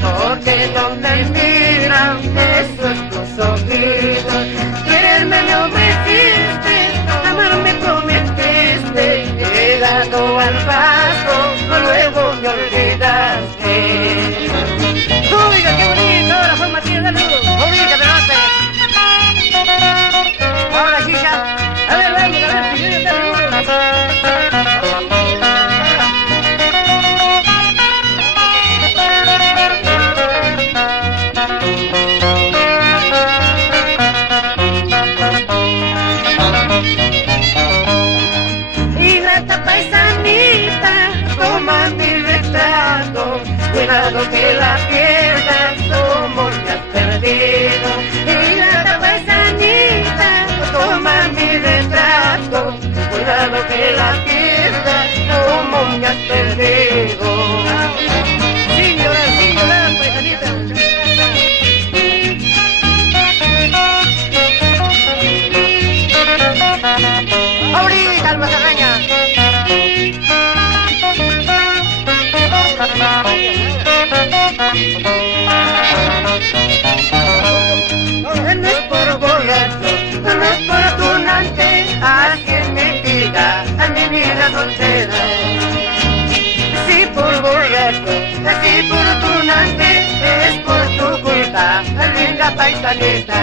Porque no me miran esos tus ojitos. Quererme me ofreciste, amarme prometiste. He llegado al paso, luego me olvidaste. Oiga, qué bonito, ahora fue Matías, dale. Oiga, pero no te. Ahora sí ya. A ver, vamos, paisanita, toma mi retrato, cuidado que la pierdas como me has perdido. Y la paisanita, toma mi retrato, cuidado que la pierdas como me has perdido. Sin llorar, paisanita. Ahorita, alma carreña. No es por borracho, no es por tunante, a quien me diga a mi vida soltera. Si por borracho, si por tunante, es por tu culpa, linda paisanita.